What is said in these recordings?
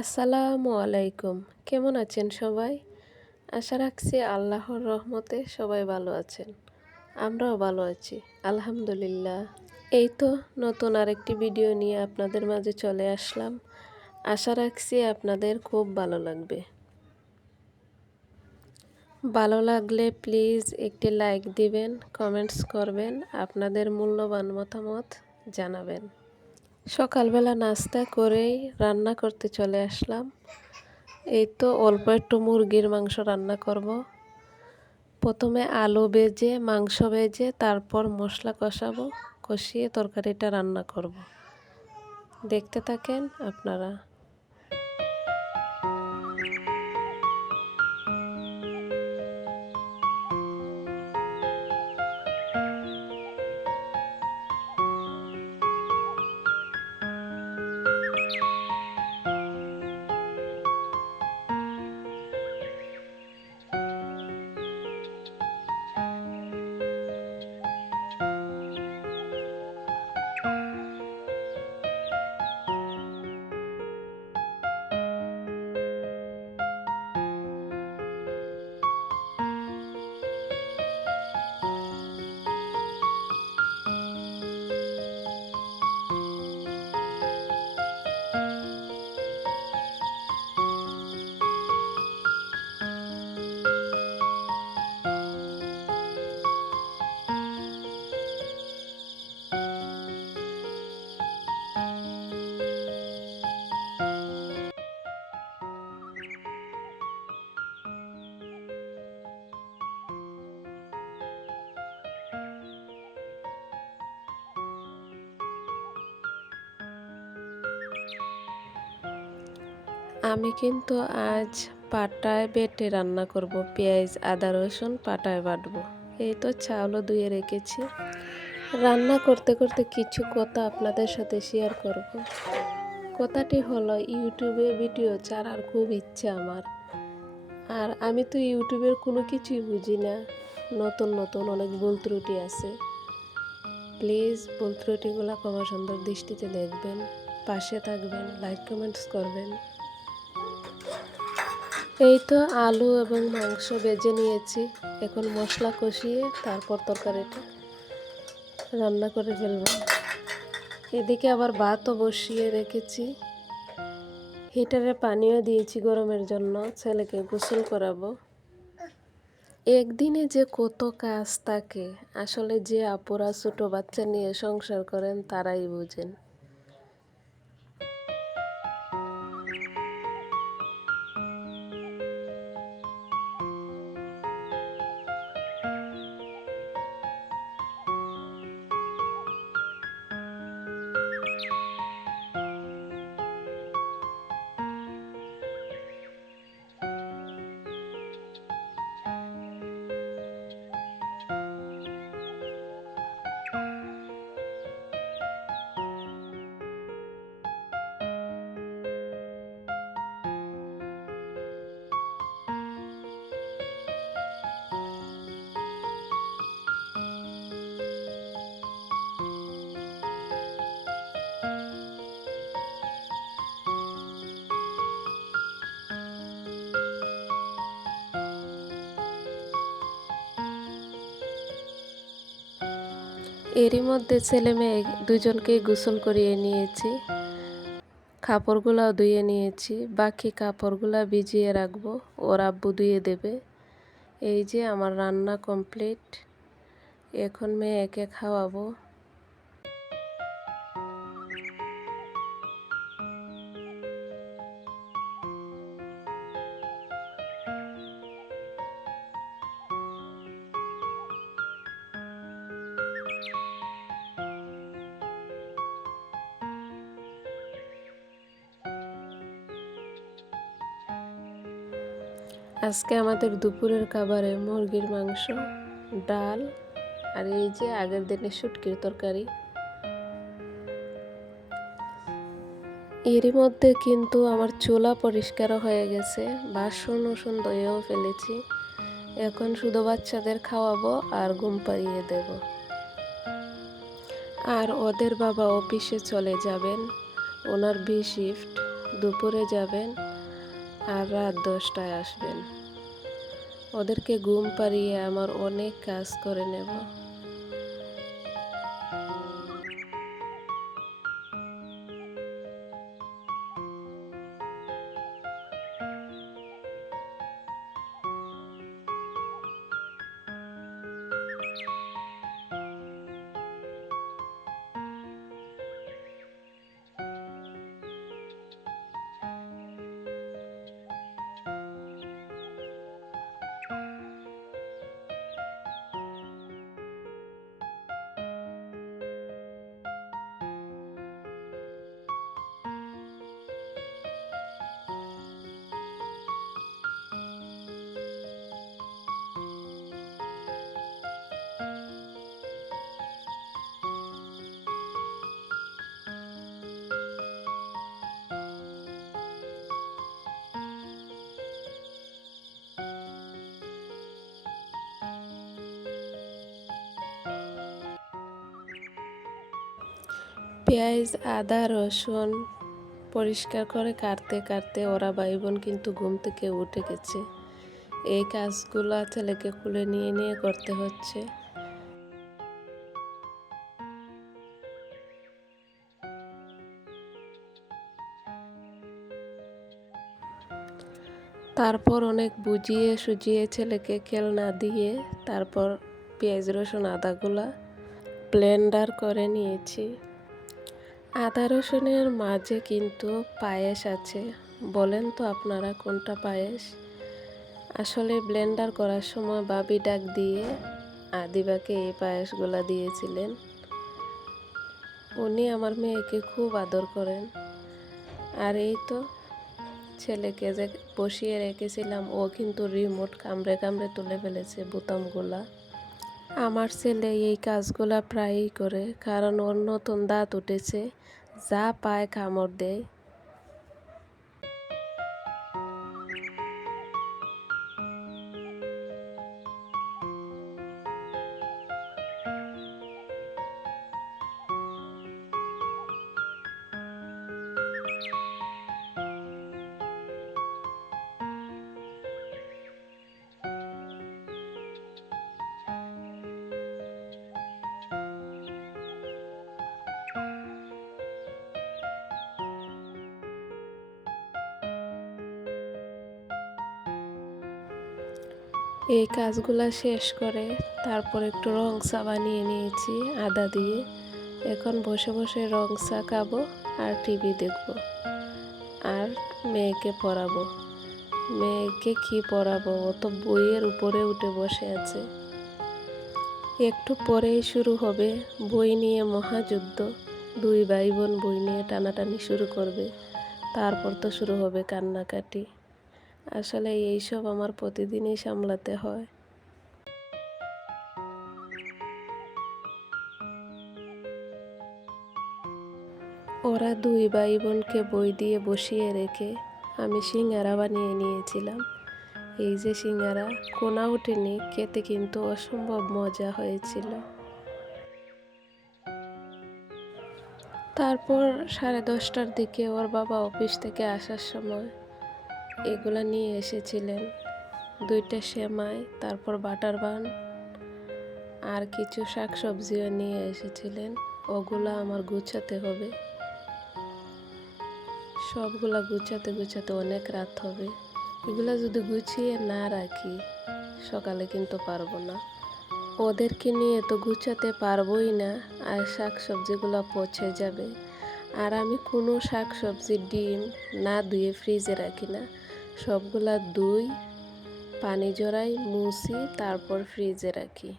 আসসালামু আলাইকুম। কেমন আছেন সবাই? আশা রাখছি আল্লাহর রহমতে সবাই ভালো আছেন। আমরাও ভালো আছি আলহামদুলিল্লাহ। এই তো নতুন আরেকটি ভিডিও নিয়ে আপনাদের মাঝে চলে আসলাম। আশা রাখছি আপনাদের খুব ভালো লাগবে। ভালো লাগলে প্লিজ একটি লাইক দিবেন, কমেন্টস করবেন, আপনাদের মূল্যবান মতামত জানাবেন। সকালবেলা নাস্তা করেই রান্না করতে চলে আসলাম। এই তো অল্প একটু মুরগির মাংস রান্না করব। প্রথমে আলু ভেজে মাংস ভেজে তারপর মশলা কষাবো, কষিয়ে তরকারিটা রান্না করব। দেখতে থাকেন আপনারা। আমি কিন্তু আজ পাটায় বেটে রান্না করব। পেঁয়াজ আদা রসুন পাটায় বাটবো। এই তো চাউলও ধুয়ে রেখেছি। রান্না করতে করতে কিছু কথা আপনাদের সাথে শেয়ার করব। কথাটি হলো, ইউটিউবে ভিডিও ছাড়ার খুব ইচ্ছা আমার। আর আমি তো ইউটিউবের কোনো কিছুই বুঝি না। নতুন নতুন অনেক ভুল ত্রুটি আছে। প্লিজ ভুল ত্রুটিগুলো ক্ষমা সুন্দর দৃষ্টিতে দেখবেন, পাশে থাকবেন, লাইক কমেন্টস করবেন। এই তো আলু এবং মাংস ভেজে নিয়েছি। এখন মশলা কষিয়ে তারপর তরকারিটা রান্না করে ফেলব। এদিকে আবার ভাতও বসিয়ে রেখেছি। হিটারে পানিও দিয়েছি গরমের জন্য, ছেলেকে গোসল করাবো। একদিনে যে কত কাজ থাকে, আসলে যে আপুরা ছোট বাচ্চা নিয়ে সংসার করেন তারাই বুঝেন। এরই মধ্যে ছেলে মেয়ে দুজনকেই গোসল করিয়ে নিয়েছি। কাপড়গুলাও ধুয়ে নিয়েছি। বাকি কাপড়গুলা ভিজিয়ে রাখবো, ওর আব্বু ধুয়ে দেবে। এই যে আমার রান্না কমপ্লিট। এখন মেয়েকে খাওয়াবো। আজকে আমাদের দুপুরের খাবারে মুরগির মাংস, ডাল আর এই যে আগের দিনের শুটকির তরকারি। এরই মধ্যে কিন্তু আমার চুলা পরিষ্কার হয়ে গেছে, বাসন ওসন ধুয়েও ফেলেছি। এখন শুধু বাচ্চাদের খাওয়াবো আর ঘুম পাড়িয়ে দেব। আর ওদের বাবা অফিসে চলে যাবেন, ওনার বি শিফট। দুপুরে যাবেন আর রাত 10টায় আসবেন। ওদেরকে ঘুম পাড়িয়ে আমার অনেক কাজ করে নেব। পেঁয়াজ, আদা, রসুন পরিষ্কার করে কাটতে কাটতে ওরা ভাই বোন কিন্তু ঘুম থেকে উঠে গেছে। এই কাজগুলো ছেলেকে কোলে নিয়ে নিয়ে করতে হচ্ছে। তারপর অনেক বুঝিয়ে সুজিয়ে ছেলেকে খেলনা দিয়ে তারপর পেঁয়াজ, রসুন, আদাগুলা ব্লেন্ডার করে নিয়েছি। আদা রসুনের মাঝে কিন্তু পায়েস আছে। বলেন তো আপনারা কোনটা পায়েস? আসলে ব্লেন্ডার করার সময় বাবি ডাক দিয়ে আদিবাকে এই পায়েসগুলা দিয়েছিলেন। উনি আমার মেয়েকে খুব আদর করেন। আর এই তো ছেলেকে যে বসিয়ে রেখেছিলাম, ও কিন্তু রিমোট কামড়ে কামড়ে তুলে ফেলেছে বোতামগুলা। আমার ছেলে এই কাজগুলা প্রায়ই করে, কারণ ওর নতুন দাঁত উঠেছে, যা পায় কামড় দেয়। এই কাজগুলা শেষ করে তারপর একটু রং চা বানিয়ে নিয়েছি আদা দিয়ে। এখন বসে বসে রং চা খাবো আর টিভি দেখবো আর মেয়েকে পড়াবো। মেয়েকে কি পড়াবো, ও তো বইয়ের উপরে উঠে বসে আছে। একটু পরেই শুরু হবে বই নিয়ে মহাযুদ্ধ। দুই ভাই বোন বই নিয়ে টানাটানি শুরু করবে, তারপর তো শুরু হবে কান্নাকাটি। আসলে এইসব আমার প্রতিদিনই সামলাতে হয়। ওরা দুই ভাই বোনকে বই দিয়ে বসিয়ে রেখে আমি সিঙ্গারা বানিয়ে নিয়েছিলাম। এই যে সিঙ্গারা, কোনা ওঠেনি, খেতে কিন্তু অসম্ভব মজা হয়েছিল। তারপর 10:30টার দিকে ওর বাবা অফিস থেকে আসার সময় এগুলা নিয়ে এসেছিলেন। 2টা সেমাই, তারপর বাটার বান আর কিছু শাকসবজিও নিয়ে এসেছিলেন। ওগুলা আমার গুছাতে হবে। সবগুলা গুছাতে গুছাতে অনেক রাত হবে। এগুলা যদি গুছিয়ে না রাখি সকালে কিন্তু পারবো না। ওদেরকে নিয়ে তো গুছাতে পারবোই না, আর শাকসবজিগুলো পচে যাবে। আর আমি কোনো শাকসবজি, ডিম না ধুয়ে ফ্রিজে রাখি না। সবগুলা ধুই, পানি জড়াই, মুছি, তারপর ফ্রিজে রাখি।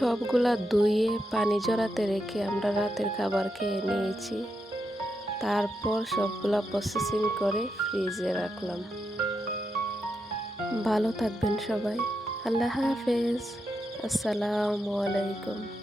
সবগুলা ধুয়ে পানি জড়াতে রেখে আমরা রাতের খাবার খেয়ে নিয়েছি। তারপর সবগুলা প্রসেসিং করে ফ্রিজে রাখলাম। ভালো থাকবেন সবাই। আল্লাহ হাফেজ। আসসালামু আলাইকুম।